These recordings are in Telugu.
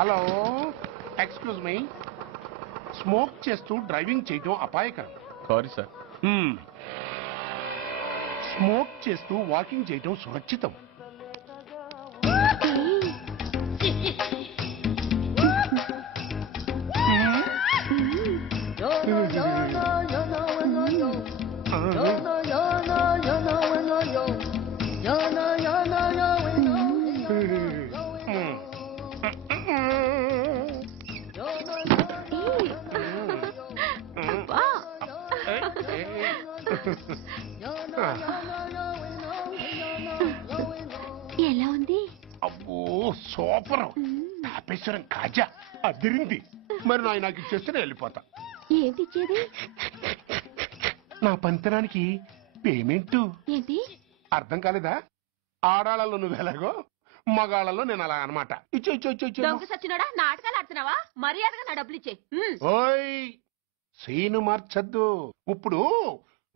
Hello, excuse me. స్మోక్ చేస్తూ డ్రైవింగ్ చేయటం అపాయకరం. Sorry sir. స్మోక్ చేస్తూ వాకింగ్ చేయటం సురక్షితం. ఎలా ఉంది? అబ్బో సూపర్. తాపేశ్వరం కాజా అదిరింది. మరి నాకు ఇచ్చేస్తే నేను వెళ్ళిపోతా. ఏంటి ఇచ్చేది? నా పంతనానికి పేమెంట్. ఏంటి అర్థం కాలేదా? ఆడాళ్ళలో నువ్వు ఎలాగో మగాళ్ళలో నేను అలా అనమాట. దొంగ సచ్చినోడా, నాటకాలు ఆడుతున్నావా? మర్యాదగా నా డబ్బులు ఇచ్చే. ఓయ్ సీను మార్చద్దు. ఇప్పుడు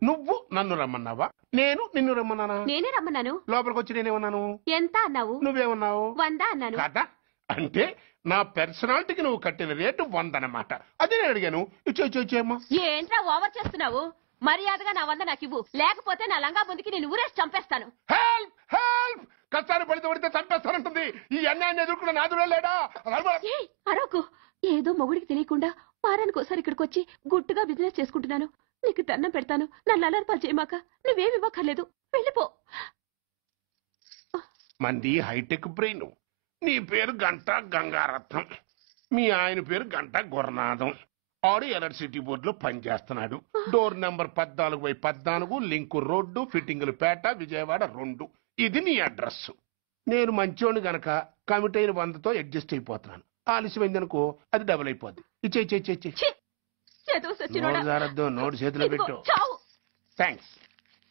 నువ్వు నన్ను రమ్మన్నావా, నేను నిన్ను రమ్మన్నానా? నేనే రమ్మన్నాను. లోపలికి వచ్చి నేనేమన్నాను? ఎంత అన్నావు? నువ్వేమన్నావు? 100 అన్నాను. కదా, అంటే నా పర్సనాలిటీకి నువ్వు కట్టిన రేటు 100 అన్నమాట. అదే నేను అడిగాను. ఇచ్చేమ్మా. ఏంట్రా ఓవర్ చేస్తున్నావు? మర్యాదగా నా 100 నాకు ఇవ్వు, లేకపోతే నా లంగా బొందికి నేను ఊరేసి చంపేస్తాను. Help help. కష్టాన్ని పడితే చంపేస్తానంటుంది. ఈ అన్యాయాన్ని ఎదుర్కొన్న నాదుడే లేడా? అరవకు. ఏదో మొగుడికి తెలియకుండా వారానికి ఒకసారి ఇక్కడికి వచ్చి గుట్టుగా బిజినెస్ చేసుకుంటున్నాను. నీకు దండం పెడతాను, నన్ను అలర్పాలు చేయమాక. నువ్వేమి ఇవ్వక్కర్లేదు, వెళ్ళిపో. మంది హైటెక్ బ్రెయిన్. నీ పేరు గంట గంగారత్నం, మీ ఆయన పేరు గంట గురనాథం. ఆడు ఎలక్ట్రిసిటీ బోర్డులో పనిచేస్తున్నాడు. డోర్ నెంబర్ 14/14, లింకు రోడ్డు, ఫిట్టింగులు పేట, విజయవాడ 2. ఇది నీ అడ్రస్. నేను మంచోని గనక కమిట్ అయిన 100తో అడ్జస్ట్ అయిపోతున్నాను. ఆలస్యమైందనుకో అది డబుల్ అయిపోద్ది. ఇచ్చే నోటు చేతిలో పెట్టు. థ్యాంక్స్.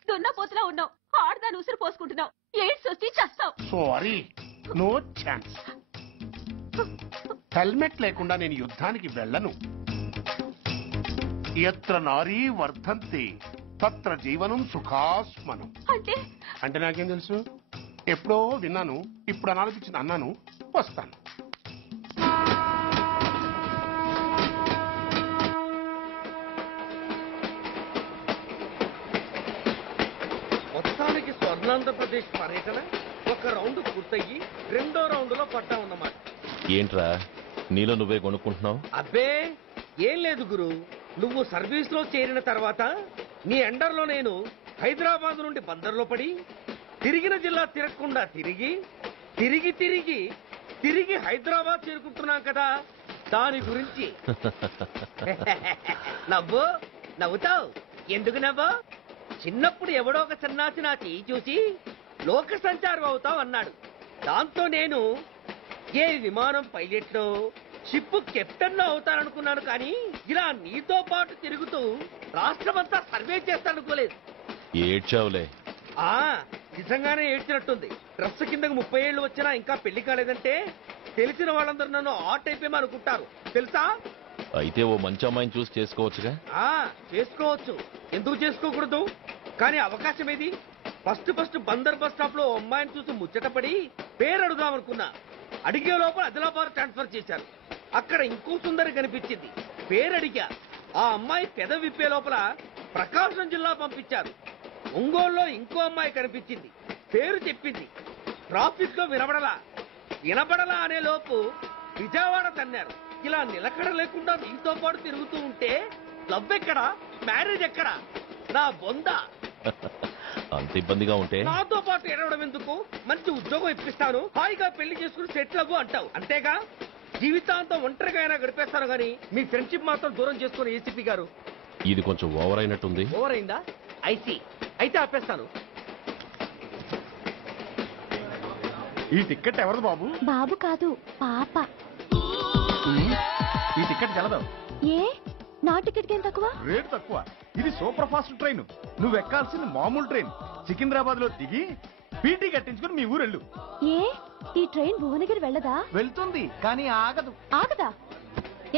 దున్నపోతులా ఉన్నావు, ఆడదాని ఉసురు పోసుకుంటున్నావు. ఎయిడ్స్ వచ్చి చస్తావు. Sorry, no chance. హెల్మెట్ లేకుండా నేను యుద్ధానికి వెళ్ళను. ఎత్ర నారీ వర్ధంతి తత్ర జీవనం సుఖాస్మనం. అంటే నాకేం తెలుసు? ఎప్పుడో విన్నాను, ఇప్పుడు అనాలపించిన అన్నాను. వస్తాను. మొత్తానికి స్వర్ణాంధ్రప్రదేశ్ పర్యటన ఒక రౌండ్ పూర్తయ్యి 2వ రౌండ్ లో పడ్డామన్నమాట. ఏంట్రా నీలో నువ్వే కొనుక్కుంటున్నావు? అబ్బే ఏం లేదు గురు. నువ్వు సర్వీస్ లో చేరిన తర్వాత నీ అండర్లో నేను హైదరాబాద్ నుండి బందర్లో పడి తిరిగిన జిల్లా తిరగకుండా తిరిగి తిరిగి తిరిగి తిరిగి హైదరాబాద్ చేరుకుంటున్నాం కదా, దాని గురించి. నవ్వు నవ్వుతావు ఎందుకు నవ్వు? చిన్నప్పుడు ఎవడో ఒక సన్నాసి నా చెయ్యి చూసి లోక సంచారం అవుతావు అన్నాడు. దాంతో నేను ఏ విమానం పైలట్లో షిప్ కెప్టెన్ అవుతాననుకున్నాను. కానీ ఇలా నీతో పాటు తిరుగుతూ రాష్ట్రమంతా సర్వే చేస్తాననుకోలేదు. ఏడ్చావులే. నిజంగానే ఏడ్చినట్టుంది. డ్రెస్ కిందకు 30 ఏళ్ళు వచ్చినా ఇంకా పెళ్లి కాలేదంటే తెలిసిన వాళ్ళందరూ నన్ను ఆ టైపేమో అనుకుంటారు తెలుసా? అయితే ఓ మంచి అమ్మాయిని చూసి చేసుకోవచ్చుగా. చేసుకోవచ్చు, ఎందుకు చేసుకోకూడదు? కానీ అవకాశం ఏది? ఫస్ట్ బందర్ బస్ స్టాప్ లో అమ్మాయిని చూసి ముచ్చటపడి పేరు అడుగుదామనుకున్నా. అడిగే లోపల ఆదిలాబాద్ ట్రాన్స్ఫర్ చేశారు. అక్కడ ఇంకో సుందరి కనిపించింది. పేరు అడిగా. ఆ అమ్మాయి పెద విప్పే లోపల ప్రకాశం జిల్లా పంపించారు. ఒంగోలులో ఇంకో అమ్మాయి కనిపించింది. పేరు చెప్పింది. ట్రాఫిక్ లో వినబడలా అనే లోపు విజయవాడ తన్నారు. ఇలా నిలకడ లేకుండా నీతో పాటు తిరుగుతూ ఉంటే లవ్ ఎక్కడా, మ్యారేజ్ ఎక్కడా? నా బొంద. అంత ఇబ్బందిగా ఉంటే నాతో పాటు ఎడవడం ఎందుకు? మంచి ఉద్యోగం ఇప్పిస్తాను, హాయిగా పెళ్లి చేసుకుని సెటిల్ అవ్వు అంటావు అంతేగా. జీవితాంతం ఒంటరిగా అయినా గడిపేస్తాను గానీ మీ ఫ్రెండ్షిప్ మాత్రం దూరం చేసుకుని ఏసీపీ గారు. ఇది కొంచెం ఓవర్ అయినట్టుంది. ఓవర్ అయిందా? ఐసీ. అయితే ఆపేస్తాను. ఈ టికెట్ ఎవరిది బాబు? బాబు కాదు, పాప. ఈ టికెట్ తెలదు. ఏ నా టికెట్ ఏం తక్కువ? రేటు తక్కువ. ఇది సూపర్ ఫాస్ట్ ట్రైన్. నువ్వు ఎక్కాల్సింది మామూలు ట్రైన్. సికింద్రాబాద్ లో దిగి పీటీ కట్టించుకుని మీ ఊరెళ్ళు. ఏ ఈ ట్రైన్ భువనగిరి వెళ్ళదా? వెళ్తుంది కానీ ఆగదు. ఆగదా?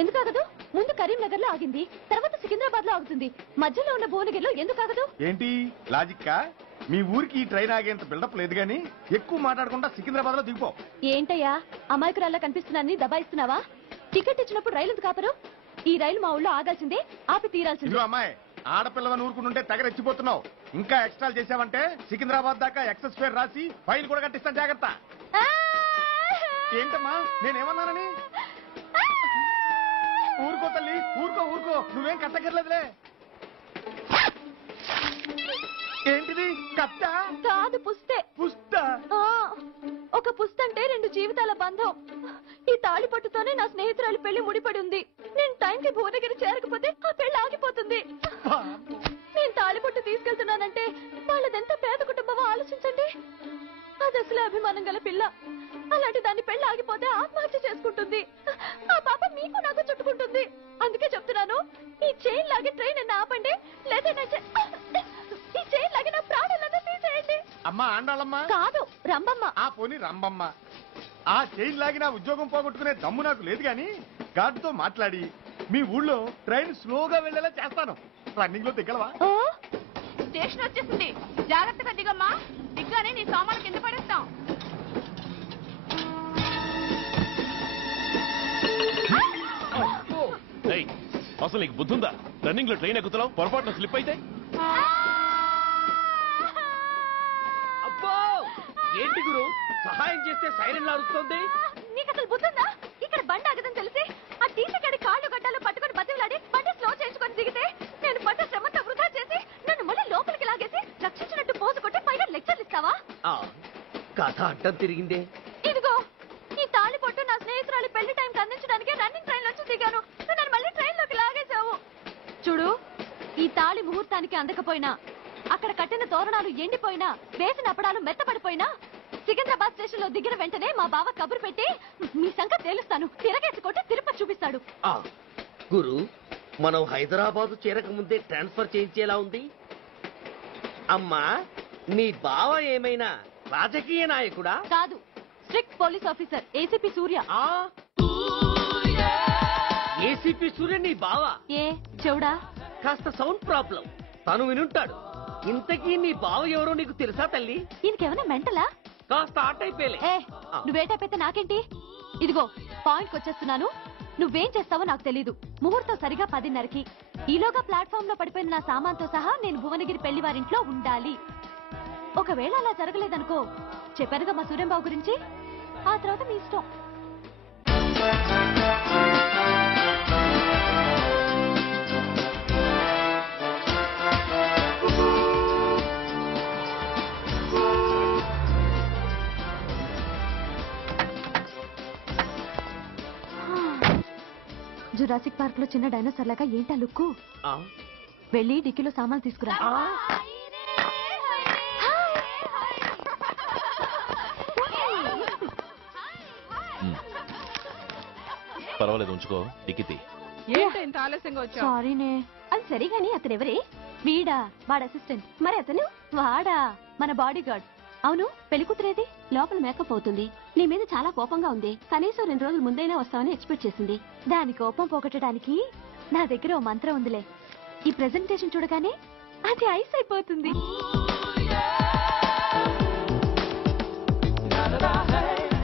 ఎందుకు ఆగదు? ముందు కరీంనగర్ లో ఆగింది, తర్వాత సికింద్రాబాద్ లో ఆగుతుంది. మధ్యలో ఉన్న భువనగిరిలో ఎందుకు ఆగదు? ఏంటి లాజిక్కా? మీ ఊరికి ఈ ట్రైన్ ఆగేంత బిల్డప్ లేదు గానీ ఎక్కువ మాట్లాడకుండా సికింద్రాబాద్ లో దిగిపో. ఏంటయ్యా అమాయకురాల్లా కనిపిస్తున్నాన్ని దబాయిస్తున్నావా? టికెట్ ఇచ్చినప్పుడు రైలు కాపరు? ఈ రైలు మా ఊళ్ళో ఆగాల్సిందే, ఆపి తీరాల్సిందే. ఇదిగో అమ్మాయి, ఆడపిల్లవని ఊరుకుంటుంటే తెగరెచ్చిపోతున్నావు. ఇంకా ఎక్స్ట్రాలు చేసావంటే సికింద్రాబాద్ దాకా ఎక్సెస్ ఫేర్ రాసి ఫైల్ కూడా కట్టిస్తాను, జాగ్రత్త. ఏంటమ్మా నేనేమన్నానని? ఊరుకో తల్లి, ఊరుకో ఊరుకో, నువ్వేం కట్టకర్లేదులే. ఏంటిది, కట్ట కాదు పుస్తే. పుస్త? ఒక పుస్తంటే 2 జీవితాల బంధం. ఈ తాళి పట్టుతోనే నా స్నేహితురాలి పెళ్లి ముడిపడి ఉంది. నేను టైంకి భువనగిరి చేరకపోతే ఆ పెళ్లి ఆగిపోతుంది. నేను తాళి పట్టు తీసుకెళ్తున్నానంటే వాళ్ళదెంత పేద కుటుంబమో ఆలోచించండి. అది అసలు అభిమానం గల పిల్ల. అలాంటి దాన్ని పెళ్లి ఆగిపోతే ఆత్మహత్య చేసుకుంటుంది. ఆ పాప మీకు నాకు చుట్టుకుంటుంది. అందుకే చెప్తున్నాను, ఈ చైన్ లాగి ట్రైన్ అన్న ఆపండి, లేదా ఈ చైన్ లాగి నా ప్రాణాలను తీసేయండి. అమ్మా ఆండాళమ్మ కాదు, రంబమ్మ. ఆ పోని రంబమ్మ. ఆ చైన్ లాగి నా ఉద్యోగం పోగొట్టుకునే దమ్ము నాకు లేదు గాని గార్డుతో మాట్లాడి మీ ఊళ్ళో ట్రైన్ స్లోగా వెళ్లేలా చేస్తాను. రన్నింగ్ లో దిగలవా? స్టేషన్ వచ్చేసింది, జాగ్రత్తగా దిగమ్మా. దిగ్గానే నీ సామాను కింద పడేస్తాం. ఏయ్, అసలు నీకు బుద్ధుందా? రన్నింగ్ లో ట్రైన్ ఎక్కుతున్నావు, పొరపాటున స్లిప్ అయితే? అబ్బో ఏంటి గురు, సహాయం చేస్తే సైరన్ అరుస్తోంది. నీకు అసలు బుద్ధుందా? ఇక్కడ బండి ఆగదని తెలిసి ఆ టీసీ గడి కాళ్ళు గడ్డాలు పట్టుకొని బతిలాడి బండి స్లో చేయించుకొని దిగితే నేను పడ్డ శ్రమంతా వృధా చేసి నన్ను మళ్ళీ లోపలికి లాగేసి రక్షించినట్టు పోజు కొట్టి పైన లెక్చర్లు ఇస్తావా? కథ అడ్డం తిరిగిందే. ఇదిగో ఈ తాళి పొట్టు నా స్నేహితురాలి పెళ్లి టైంకి అందించడానికి రన్నింగ్ ట్రైన్ నుంచి దిగాను. నువ్వు నన్ను మళ్ళీ ట్రైన్ లోకి లాగేశావు. చూడు, ఈ తాళి ముహూర్తానికి అందకపోయినా, అక్కడ కట్టిన తోరణాలు ఎండిపోయినా, వేసిన అప్పడాలు మెత్తపడిపోయినా, సికింద్రాబాద్ స్టేషన్ లో దిగిన వెంటనే మా బావ కబురు పెట్టి మీ సంగతి తేలుస్తాను, తిరగేసి కొట్టి తిరుపతి చూపిస్తాడు. గురు, మనం హైదరాబాద్ చేరక ముందే ట్రాన్స్ఫర్ చేయించేలా ఉంది. అమ్మా, నీ బావ ఏమైనా రాజకీయ నాయకుడా? కాదు, స్ట్రిక్ట్ పోలీస్ ఆఫీసర్, ఏసీపీ సూర్య. ఏసీపీ సూర్య నీ బావ? ఏ చెవుడా? కాస్త సౌండ్ ప్రాబ్లం, తను వినుంటాడు. ఇంతకీ నీ బావ ఎవరో నీకు తెలుసా తల్లి? ఈయనకేమైనా మెంటలా? కాస్త ఆట అయిపోయలే. ఏ నువ్వేటైతే నాకేంటి? ఇదిగో పాయింట్ వచ్చేస్తున్నాను. నువ్వేం చేస్తావో నాకు తెలీదు. ముహూర్తం సరిగా 10:30కి. ఈలోగా ప్లాట్ఫామ్ లో పడిపోయిన నా సామాన్తో సహా నేను భువనగిరి పెళ్లి వారింట్లో ఉండాలి. ఒకవేళ అలా జరగలేదనుకో, చెప్పానుగా మా సూర్యంబాబు గురించి, ఆ తర్వాత మీ ఇష్టం. జురాసిక్ పార్క్ లో చిన్న డైనోసార్ లాగా ఏంటా లుక్కు? వెళ్ళి డిక్కీలో సామాన్లు తీసుకురా. పర్వాలేదు, ఉంచుకో. టికెట్ ఏంటి ఆలస్యంగా వచ్చావు? సారీనే. అది సరిగాని అతనెవరే? వీడా, వాడ అసిస్టెంట్. మరి అతను వాడా, మన బాడీ గార్డ్. అవును, పెళ్లికూతురేది? లోపల మేకప్ అవుతుంది. నీ మీద చాలా కోపంగా ఉంది. కనీసం 2 రోజుల ముందైనా వస్తావని ఎక్స్పెక్ట్ చేసింది. దాని కోపం పోగొట్టడానికి నా దగ్గర ఓ మంత్రం ఉందిలే. ఈ ప్రెజెంటేషన్ చూడగానే అది ఐస్ అయిపోతుంది.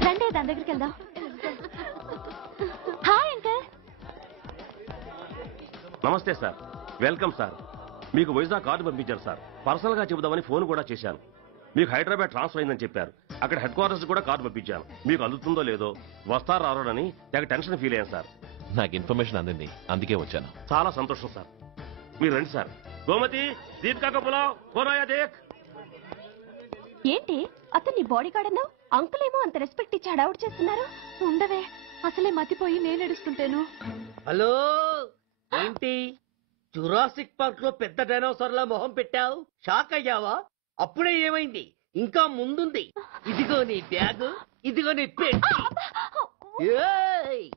రండి, దాని దగ్గరికి వెళ్దాం. Hi uncle. నమస్తే సార్, వెల్కమ్ సార్. మీకు వైజాగ్ కార్డు పంపించారు సార్. పర్సనల్ గా చెబుదామని ఫోన్ కూడా చేశాను. మీకు హైదరాబాద్ ట్రాన్స్ఫర్ అయిందని చెప్పారు. అక్కడ హెడ్ క్వార్టర్స్ కూడా కార్డు పంపించాను. మీకు అందుతుందో లేదో, వస్తారో రారోనని తెగ టెన్షన్ ఫీల్ అయ్యాను సార్. నాకు ఇన్ఫర్మేషన్ అందింది, అందుకే వచ్చాను. చాలా సంతోషం సార్. మీరు రండి సార్. గోమతి, దీపికా కపులావ్, కోరాయా దేక్. ఏంటి అతను నీ బాడీ గార్డ్ అన్నావు? అంకుల్ ఏమో అంత రెస్పెక్ట్ ఇచ్చి హడావుడ్ చేస్తున్నారు. ఉండవే, అసలే మతిపోయి నేను ఏడుస్తుంటాను. హలో, ఏంటి జురాసిక్ పార్క్ లో పెద్ద డైనోసార్ లా మొహం పెట్టావు? షాక్ అయ్యావా? అప్పుడే ఏమైంది? ఇంకా ముందుంది. ఇదిగో నీ బ్యాగ్, ఇదిగో నీ పెట్టి.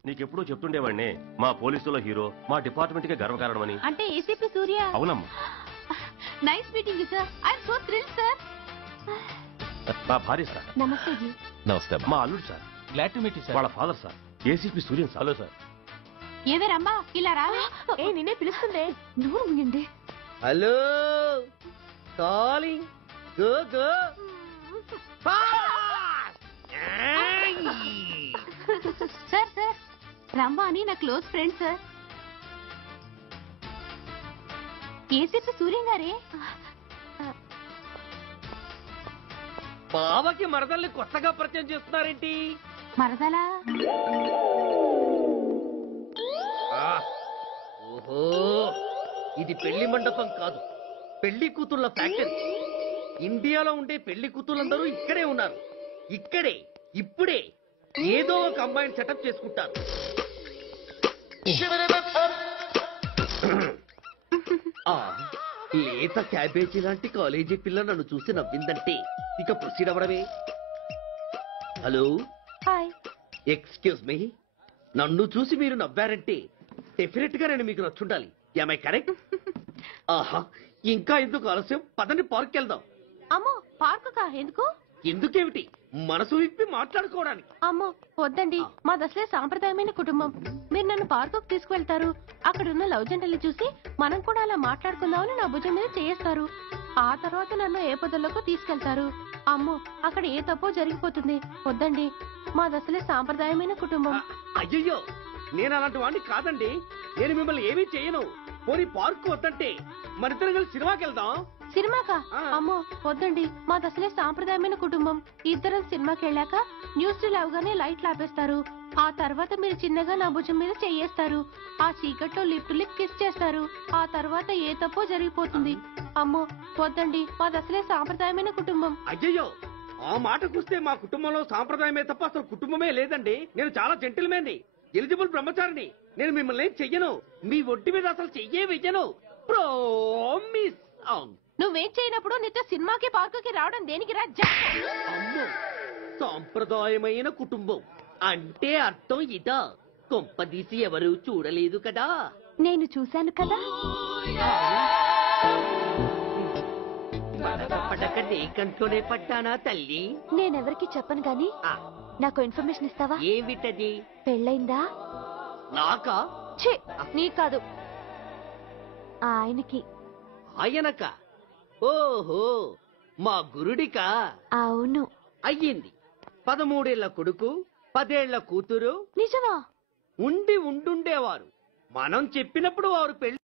నీకెప్పుడూ చెప్తుండేవాడిని, మా పోలీసులో హీరో, మా డిపార్ట్మెంట్ కి గర్వకారణమని. అంటే ఏసీపీ సూర్య. అవునమ్మా. Nice meeting you sir. I am so thrilled sir. మా భార్య సార్. నమస్తే జీ. నమస్తే. మా అల్లుడు sir. Glad to meet you sir. వాళ్ళ father sir, ACP Suryan sir. Hello sir. ఏవే రమ్మా, ఇలా రావే. ఏ నిన్నే పిలుస్తుందే. నోరు ముయ్యండి. Hello calling. Go go fast. Sir sir Rambha అని నా close friend sir. ACP Suryam గారే. బావకి మరదల్ని కొత్తగా పరిచయం చేస్తున్నారేంటి? మరదలా? ఓహో, ఇది పెళ్లి మండపం కాదు, పెళ్లి కూతుళ్ళ ఫ్యాక్టరీ. ఇండియాలో ఉండే పెళ్లి కూతుళ్ళందరూ ఇక్కడే ఉన్నారు. ఇక్కడే ఇప్పుడే ఏదో ఒక అమ్మాయిని సెటప్ చేసుకుంటారు. ఆ, లేత క్యాబేజీ లాంటి కాలేజీ పిల్ల నన్ను చూసి నవ్విందంటే ఇక ప్రొసీడ్ అవ్వడమే. Hello, hi. ఎక్స్క్యూజ్ మీ, నన్ను చూసి మీరు నవ్వారంటే డెఫినెట్ గా నేను మీకు నచ్చుండాలి. ఏమై కరెక్ట్? ఆహా, ఇంకా ఎందుకు ఆలస్యం? పదండి పార్క్ వెళ్దాం. అమ్మో పార్కు కా? ఎందుకు? ఎందుకేమిటి, మనసు విప్పి మాట్లాడుకోవడానికి. అమ్మో వద్దండి, మాది అసలే సాంప్రదాయమైన కుటుంబం. మీరు నన్ను పార్కుకు తీసుకువెళ్తారు, అక్కడున్న లవ్ జంటలు చూసి మనం కూడా అలా మాట్లాడుకుందామని నా భుజం మీద చేస్తారు. ఆ తర్వాత నన్ను ఏ పొదల్లోకి తీసుకెళ్తారు. అమ్మో అక్కడ ఏ తప్పో జరిగిపోతుంది. వద్దండి, మాది అసలే సాంప్రదాయమైన కుటుంబం. అయ్యయ్యో, నేను అలాంటి వాడిని కాదండి. నేను మిమ్మల్ని ఏమీ చేయను. పోనీ పార్క్ వద్దంటే మరిద్దరం కలిసి సినిమాకి వెళ్దాం. సినిమాకా? ఆ. అమ్మో వద్దండి, మాది అసలే సాంప్రదాయమైన కుటుంబం. ఇద్దరం సినిమాకి వెళ్ళాక న్యూస్ అవగానే లైట్లు ఆపేస్తారు. ఆ తర్వాత మీరు చిన్నగా నా భుజం మీద చెయ్యేస్తారు. ఆ చీకట్లో లిప్ టు లిప్ కిస్ చేస్తారు. ఆ తర్వాత ఏ తప్పో జరిగిపోతుంది. అమ్మో వద్దండి, మాది అసలే సాంప్రదాయమైన కుటుంబం. అయ్యయ్యో, ఆ మాటకొస్తే మా కుటుంబంలో సాంప్రదాయమే తప్ప అసలు కుటుంబమే లేదండి. నేను చాలా జెంటిల్మెన్ని, ఎలిజిబుల్ బ్రహ్మచారిని. నేను మిమ్మల్ని ఏం చెయ్యను. మీ ఒడ్డు మీద అసలు చెయ్యే వెయ్యను. ప్రామిస్. నువ్వేం చేయనప్పుడు నీతో సినిమాకి పార్కుకి రావడం దేనికి రా? అమ్మో, సాంప్రదాయమైన కుటుంబం అంటే అర్థం ఇదా? కొంపదీసి ఎవరు చూడలేదు కదా? నేను చూశాను కదా. పడక నీ కంట్లోనే పడ్డానా తల్లి? నేనెవరికి చెప్పను గాని ఆ, నాకు ఇన్ఫర్మేషన్ ఇస్తావా? ఏమిటది? పెళ్ళైందా? నాకా? ఛీ, నీకు కాదు, ఆయనకి. ఆయనక? ఓహో, మా గురుడికా? అవును. అయ్యింది. 13 ఏళ్ల కొడుకు, 10 ఏళ్ల కూతురు నిజమా? ఉండి ఉండుండేవారు. మనం చెప్పినప్పుడు వారు పెళ్లి